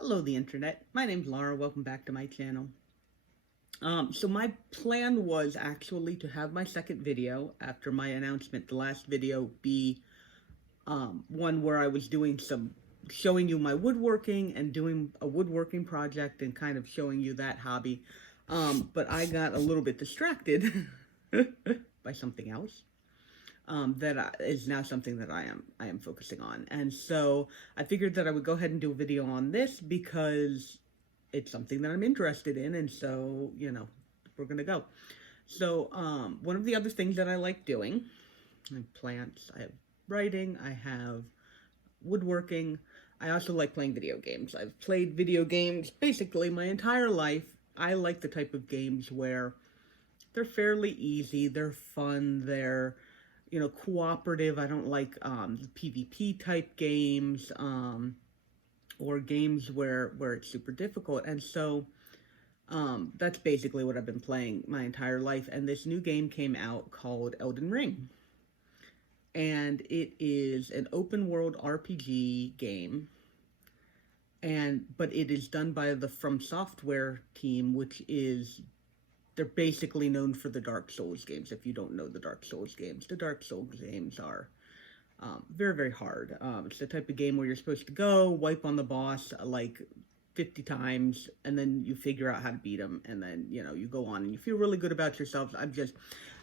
Hello, the internet. My name's Laura. Welcome back to my channel. So my plan was actually to have my second video after my announcement, the last video, be one where I was doing showing you my woodworking and doing a woodworking project and kind of showing you that hobby. But I got a little bit distracted by something else. That is now something that I am focusing on. And so I figured that I would go ahead and do a video on this because it's something that I'm interested in, and so, we're gonna go. So, one of the other things that I like doing, I have plants, I have writing, I have woodworking, I also like playing video games. I've played video games basically my entire life. I like the type of games where they're fairly easy, they're fun, they're cooperative. I don't like PvP type games or games where it's super difficult. And so that's basically what I've been playing my entire life. And this new game came out called Elden Ring. And it is an open world RPG game. But it is done by the From Software team, which is they're basically known for the Dark Souls games. If you don't know the Dark Souls games are very, very hard. It's the type of game where you're supposed to go, wipe on the boss like 50 times, and then you figure out how to beat him, and then, you go on, and you feel really good about yourself. I've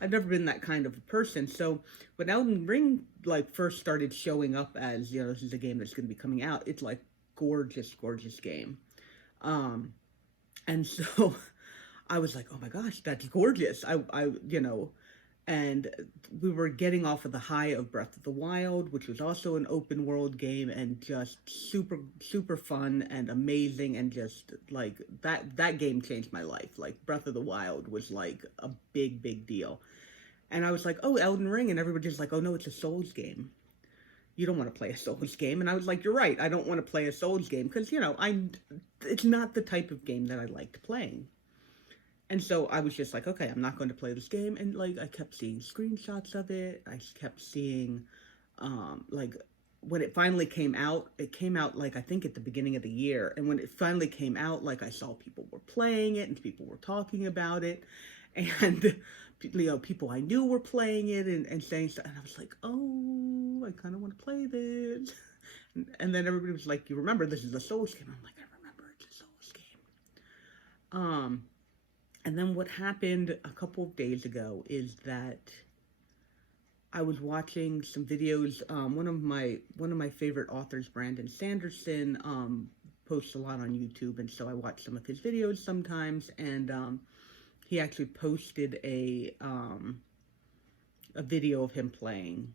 never been that kind of a person. So when Elden Ring, first started showing up as, this is a game that's going to be coming out, it's, gorgeous, gorgeous game. And so I was like, oh my gosh, that's gorgeous. And we were getting off of the high of Breath of the Wild, which was also an open world game and just super, super fun and amazing. And just that game changed my life. Breath of the Wild was a big, big deal. And I was like, oh, Elden Ring. And everybody's like, oh no, it's a Souls game. You don't want to play a Souls game. And I was like, you're right. I don't want to play a Souls game because, it's not the type of game that I liked playing. And so I was just like, okay, I'm not going to play this game. And I kept seeing screenshots of it. I kept seeing, when it finally came out, it came out I think at the beginning of the year. And when it finally came out, I saw people were playing it and people were talking about it. And, people I knew were playing it and saying stuff. And I was like, oh, I kind of want to play this. And then everybody was like, you remember this is a Souls game? I'm like, I remember it's a Souls game. And then what happened a couple of days ago is that I was watching some videos. One of my favorite authors, Brandon Sanderson, posts a lot on YouTube, and so I watch some of his videos sometimes. And he actually posted a video of him playing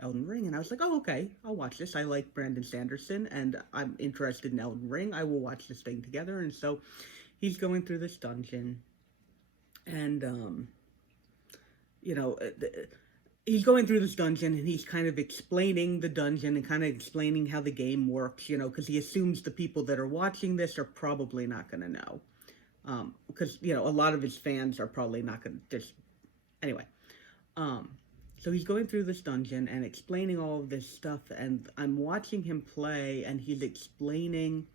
Elden Ring, and I was like, oh, okay, I'll watch this. I like Brandon Sanderson, and I'm interested in Elden Ring. I will watch this thing together. And so he's going through this dungeon. And, he's going through this dungeon and he's kind of explaining the dungeon and kind of explaining how the game works, because he assumes the people that are watching this are probably not going to know. Because, a lot of his fans are probably not going to just, anyway. So he's going through this dungeon and explaining all of this stuff, and I'm watching him play, and he's explaining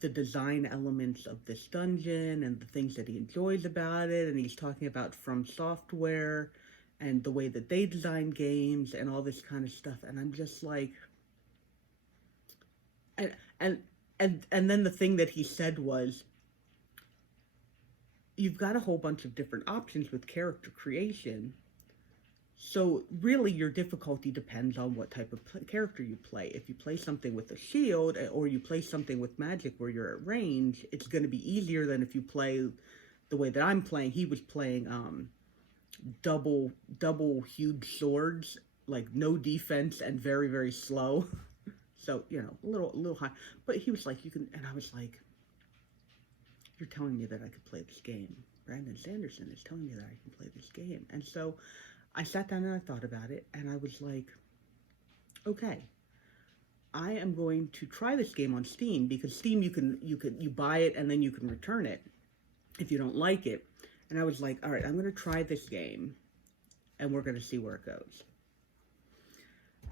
the design elements of this dungeon and the things that he enjoys about it, and he's talking about From Software and the way that they design games and all this kind of stuff, and I'm just like, and then the thing that he said was, you've got a whole bunch of different options with character creation. So really your difficulty depends on what type of character you play. If you play something with a shield or you play something with magic where you're at range, it's going to be easier than if you play the way that I'm playing. He was playing double huge swords, no defense and very, very slow. So, a little high. But he was like, you can, and I was like, you're telling me that I could play this game. Brandon Sanderson is telling me that I can play this game. And so I sat down and I thought about it, and I was like, okay, I am going to try this game on Steam, because Steam you buy it and then you can return it if you don't like it. And I was like, all right, I'm going to try this game and we're going to see where it goes.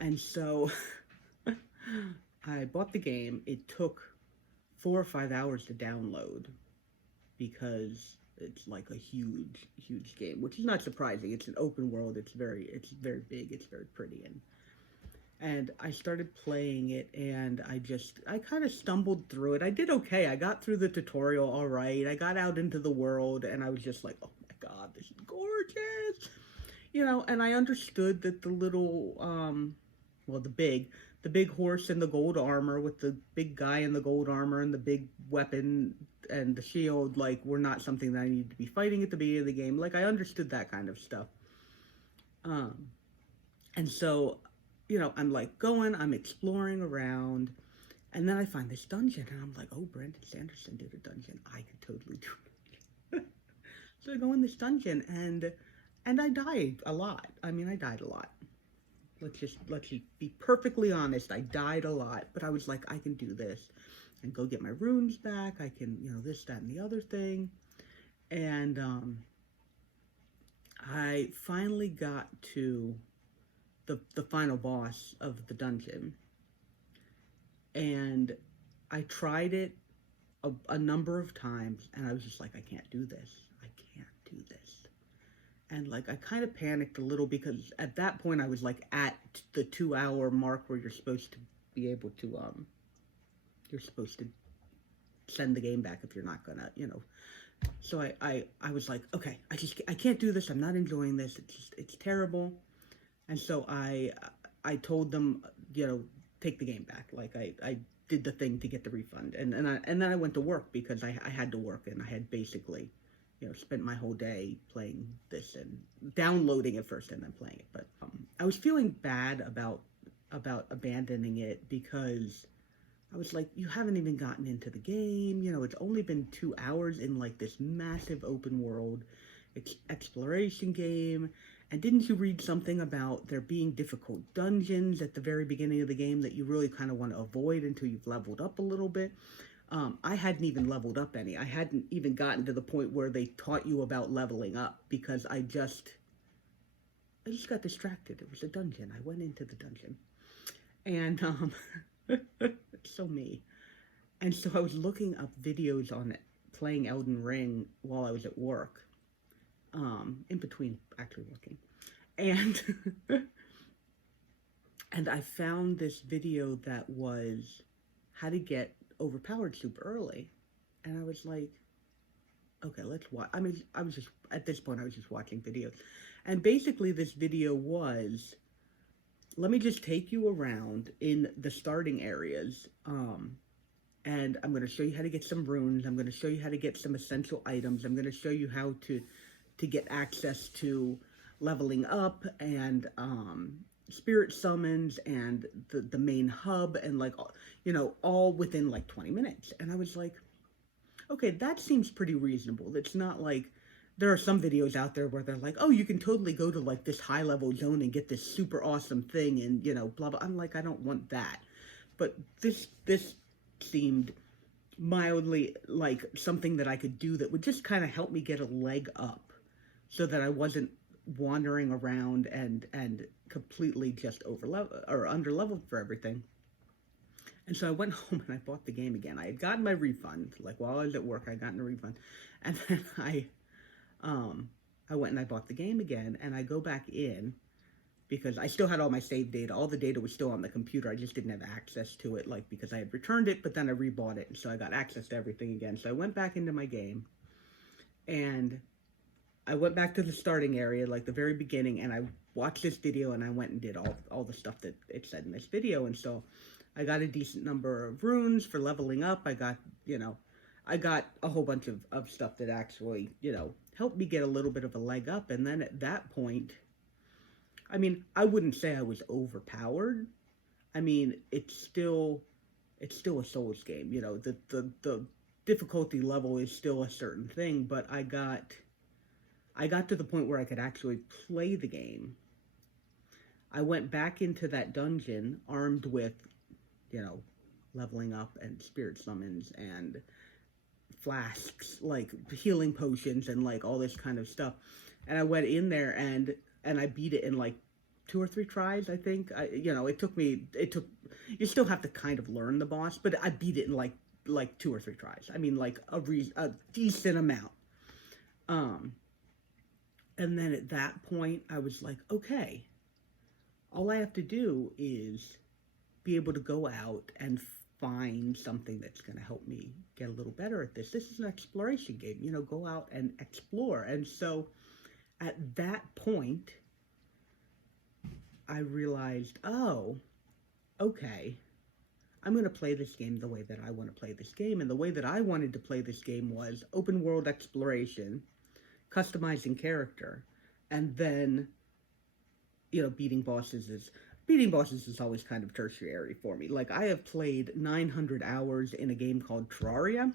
And so I bought the game. It took 4 or 5 hours to download because it's like a huge game, which is not surprising. It's an open world. It's very big. It's very pretty, and I started playing it, and I kind of stumbled through it. I did okay. I got through the tutorial all right. I got out into the world, and I was just like, oh my god, this is gorgeous. And I understood that the little, well, the big horse in the gold armor with the big guy in the gold armor and the big weapon and the shield, like, were not something that I needed to be fighting at the beginning of the game. Like, I understood that kind of stuff. Um, and so, I'm like I'm exploring around, and then I find this dungeon, and I'm like, oh, Brandon Sanderson did a dungeon. I could totally do it. So I go in this dungeon, and I died a lot. I mean, I died a lot. Let's just be perfectly honest. I died a lot, but I was like, I can do this, and go get my runes back. I can, this, that, and the other thing, and I finally got to the final boss of the dungeon, and I tried it a number of times, and I was just like, I can't do this. I can't do this. And like I kind of panicked a little because at that point I was like at the 2 hour mark where you're supposed to be able to you're supposed to send the game back if you're not gonna, So I was like, okay, I can't do this. I'm not enjoying this. It's terrible. And so I told them, take the game back. Like I did the thing to get the refund, and then I went to work because I had to work, and I had basically, spent my whole day playing this and downloading it first and then playing it. But I was feeling bad about abandoning it because I was like, you haven't even gotten into the game. It's only been 2 hours in like this massive open world exploration game. And didn't you read something about there being difficult dungeons at the very beginning of the game that you really kind of want to avoid until you've leveled up a little bit? I hadn't even leveled up any. I hadn't even gotten to the point where they taught you about leveling up because I just got distracted. It was a dungeon. I went into the dungeon. And, it's so me. And so I was looking up videos on playing Elden Ring while I was at work. In between actually working, and and I found this video that was how to get overpowered super early, and I was like, okay, let's watch. I mean, I was just at this point I was just watching videos, and basically this video was, let me just take you around in the starting areas, and I'm going to show you how to get some runes. I'm going to show you how to get some essential items. I'm going to show you how to get access to leveling up and spirit summons and the main hub, and like, all within like 20 minutes. And I was like, okay, that seems pretty reasonable. It's not like there are some videos out there where they're like, oh, you can totally go to like this high level zone and get this super awesome thing and, blah, blah. I'm like, I don't want that. But this seemed mildly like something that I could do that would just kind of help me get a leg up, so that I wasn't wandering around and completely just under leveled for everything. And so I went home and I bought the game again. I had gotten my refund, like while I was at work, I got a refund, and then I went and I bought the game again, and I go back in because I still had all my save data. All the data was still on the computer. I just didn't have access to it, like, because I had returned it, but then I rebought it, and so I got access to everything again. So I went back into my game, and I went back to the starting area, like the very beginning, and I watched this video, and I went and did all the stuff that it said in this video. And so I got a decent number of runes for leveling up. I got a whole bunch of stuff that actually, helped me get a little bit of a leg up. And then at that point, I mean, I wouldn't say I was overpowered. I mean, it's still a Souls game, the difficulty level is still a certain thing, but I got to the point where I could actually play the game. I went back into that dungeon armed with, leveling up and spirit summons and flasks, like healing potions and like all this kind of stuff. And I went in there and I beat it in like 2 or 3 tries, I think. You still have to kind of learn the boss, but I beat it in like 2 or 3 tries. I mean, like a decent amount. Um, and then at that point, I was like, okay, all I have to do is be able to go out and find something that's going to help me get a little better at this. This is an exploration game, go out and explore. And so at that point, I realized, oh, okay, I'm going to play this game the way that I want to play this game. And the way that I wanted to play this game was open world exploration, customizing character, and then, beating bosses is always kind of tertiary for me. Like, I have played 900 hours in a game called Terraria,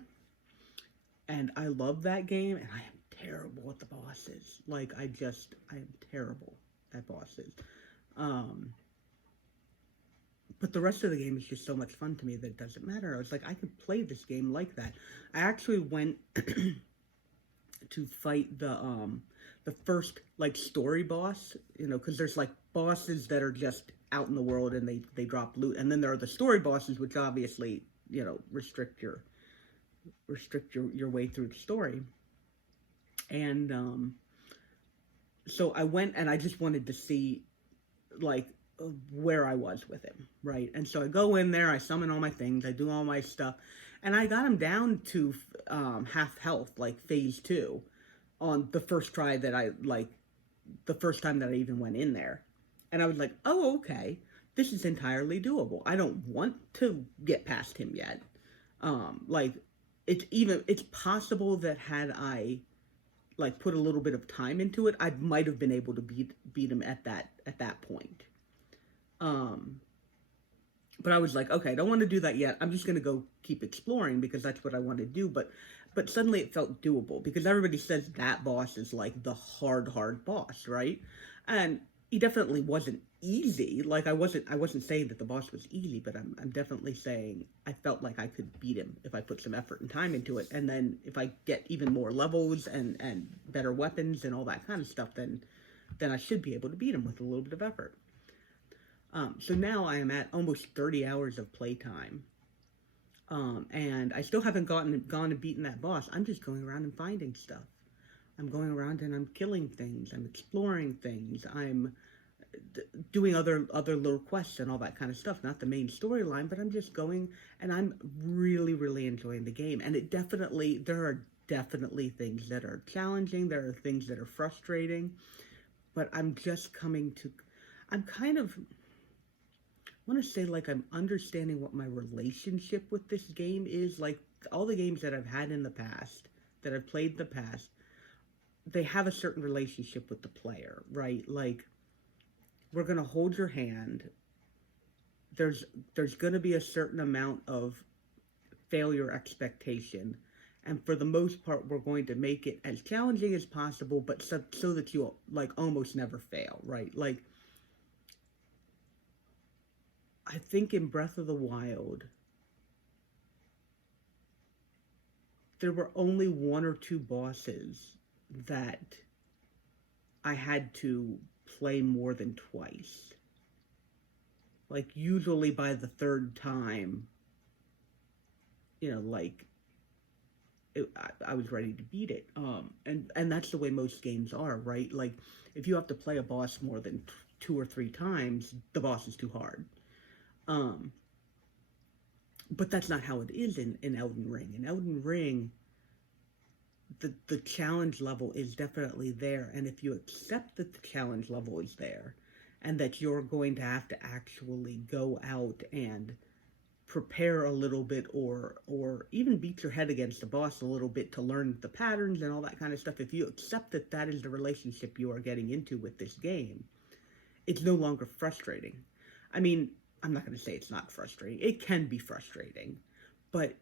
and I love that game, and I am terrible at the bosses. Like, I am terrible at bosses. But the rest of the game is just so much fun to me that it doesn't matter. I was like, I could play this game like that. I actually went to fight the first, like, story boss, because there's, like, bosses that are just out in the world and they drop loot. And then there are the story bosses, which obviously, restrict your way through the story. And so I went and I just wanted to see, like, where I was with him, right? And so I go in there, I summon all my things, I do all my stuff, and I got him down to half health, like phase 2, on the first try the first time that I even went in there. And I was like, oh, okay, this is entirely doable. I don't want to get past him yet. Like, it's possible that had I, like, put a little bit of time into it, I might have been able to beat him at that point. But I was like, okay, I don't want to do that yet. I'm just going to go keep exploring because that's what I want to do. But suddenly it felt doable because everybody says that boss is like the hard boss, right? And he definitely wasn't easy. Like, I wasn't saying that the boss was easy, but I'm definitely saying I felt like I could beat him if I put some effort and time into it. And then if I get even more levels and better weapons and all that kind of stuff, then I should be able to beat him with a little bit of effort. So now I am at almost 30 hours of playtime. And I still haven't gone and beaten that boss. I'm just going around and finding stuff. I'm going around and I'm killing things. I'm exploring things. I'm doing other little quests and all that kind of stuff. Not the main storyline, but I'm just going and I'm really, really enjoying the game. And there are definitely things that are challenging. There are things that are frustrating. But I'm I want to say, like, I'm understanding what my relationship with this game is. Like, all the games that I've had in the past, that I've played in the past, they have a certain relationship with the player, right? Like, we're going to hold your hand. There's going to be a certain amount of failure expectation. And for the most part, we're going to make it as challenging as possible, but so that you'll, like, almost never fail, right? Like, I think in Breath of the Wild, there were only 1 or 2 bosses that I had to play more than twice. Like, usually by the 3rd time, like, I was ready to beat it. And that's the way most games are, right? Like, if you have to play a boss more than 2 or 3 times, the boss is too hard. But that's not how it is in Elden Ring. In Elden Ring, the challenge level is definitely there, and if you accept that the challenge level is there, and that you're going to have to actually go out and prepare a little bit, or even beat your head against the boss a little bit to learn the patterns and all that kind of stuff, if you accept that that is the relationship you are getting into with this game, it's no longer frustrating. I mean, I'm not going to say it's not frustrating. It can be frustrating, but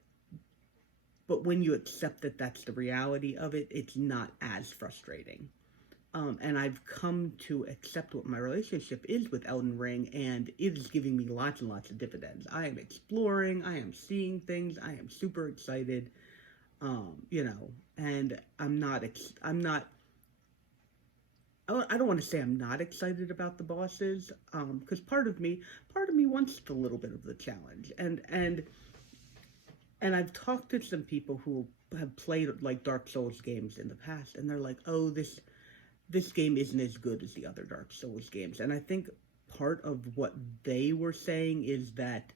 when you accept that that's the reality of it, it's not as frustrating. And I've come to accept what my relationship is with Elden Ring, and it is giving me lots and lots of dividends. I am exploring, I am seeing things, I am super excited, and I'm I don't want to say I'm not excited about the bosses, because part of me wants a little bit of the challenge, and I've talked to some people who have played like Dark Souls games in the past, and they're like, "Oh, this game isn't as good as the other Dark Souls games," and I think part of what they were saying is that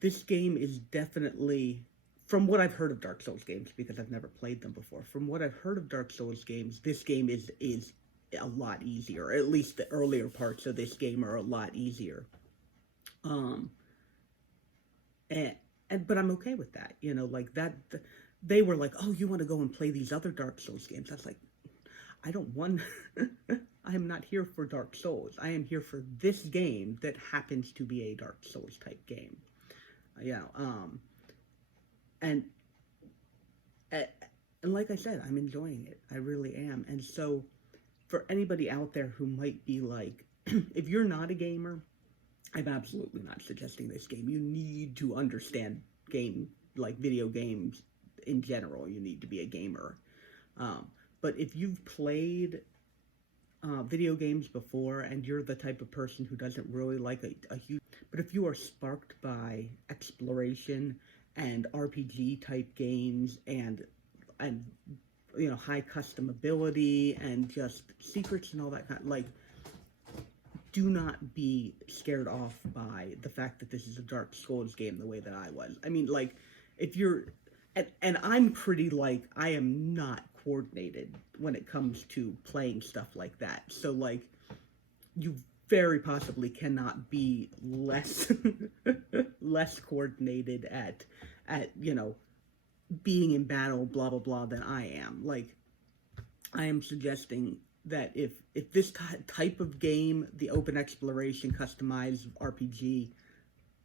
this game is definitely, from what I've heard of Dark Souls games, because I've never played them before, from what I've heard of Dark Souls games, this game is a lot easier. At least the earlier parts of this game are a lot easier. Um, and, but I'm okay with that. You know, like that. They were like, "Oh, you want to go and play these other Dark Souls games?" I was like, I don't want. I am not here for Dark Souls. I am here for this game that happens to be a Dark Souls type game. Yeah. And and like I said, I'm enjoying it. I really am. And so, for anybody out there who might be like, if you're not a gamer, I'm absolutely not suggesting this game. You need to understand like video games in general. You need to be a gamer. But if you've played video games before and you're the type of person who doesn't really like a huge... But if you are sparked by exploration and RPG type games and you know, high customability and just secrets and all that kind, like, do not be scared off by the fact that this is a Dark Souls game the way that I was. I mean, like, if you're... And I'm pretty, like, I am not coordinated when it comes to playing stuff like that. So, like, you very possibly cannot be less less coordinated at you know, being in battle, blah blah blah, than I am. Like, I am suggesting that if this type of game, the open exploration customized RPG,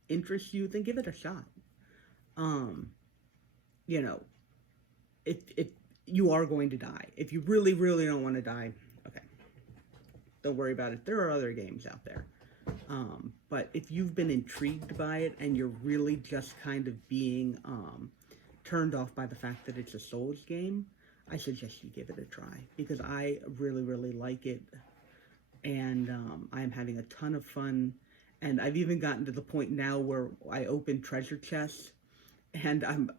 interests you, then give it a shot. You know, if you are going to die, if you really really don't want to die, okay, don't worry about it. There are other games out there. But if you've been intrigued by it and you're really just kind of being turned off by the fact that it's a Souls game, I suggest you give it a try, because I really really like it, and I'm having a ton of fun. And I've even gotten to the point now where I open treasure chests, and I'm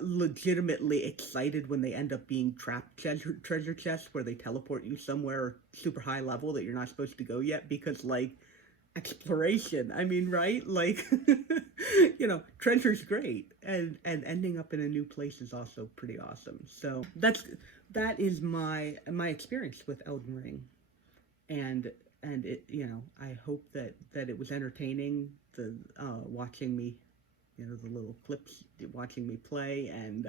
legitimately excited when they end up being trapped treasure chests where they teleport you somewhere super high level that you're not supposed to go yet, because, like, exploration, I mean, right? Like, you know, treasure's great, and ending up in a new place is also pretty awesome. So that is my experience with Elden Ring, and it, you know, I hope that it was entertaining, the watching me, you know, the little clips, watching me play. And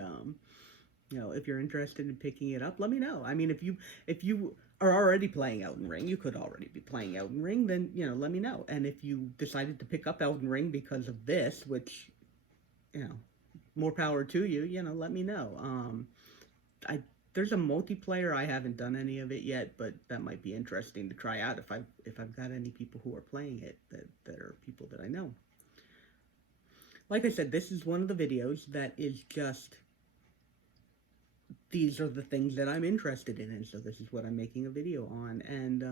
you know, if you're interested in picking it up, let me know. I mean, if you are already playing Elden Ring, you could already be playing Elden Ring, then, you know, let me know. And if you decided to pick up Elden Ring because of this, which, you know, more power to you, you know, let me know. There's a multiplayer. I haven't done any of it yet, but that might be interesting to try out if I've got any people who are playing it that are people that I know. Like I said, this is one of the videos that is just, these are the things that I'm interested in, and so this is what I'm making a video on. And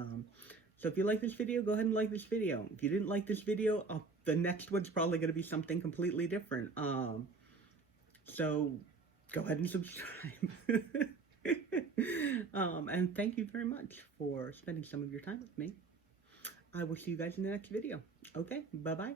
so if you like this video, go ahead and like this video. If you didn't like this video, the next one's probably going to be something completely different. So go ahead and subscribe. And thank you very much for spending some of your time with me. I will see you guys in the next video. Okay, bye-bye.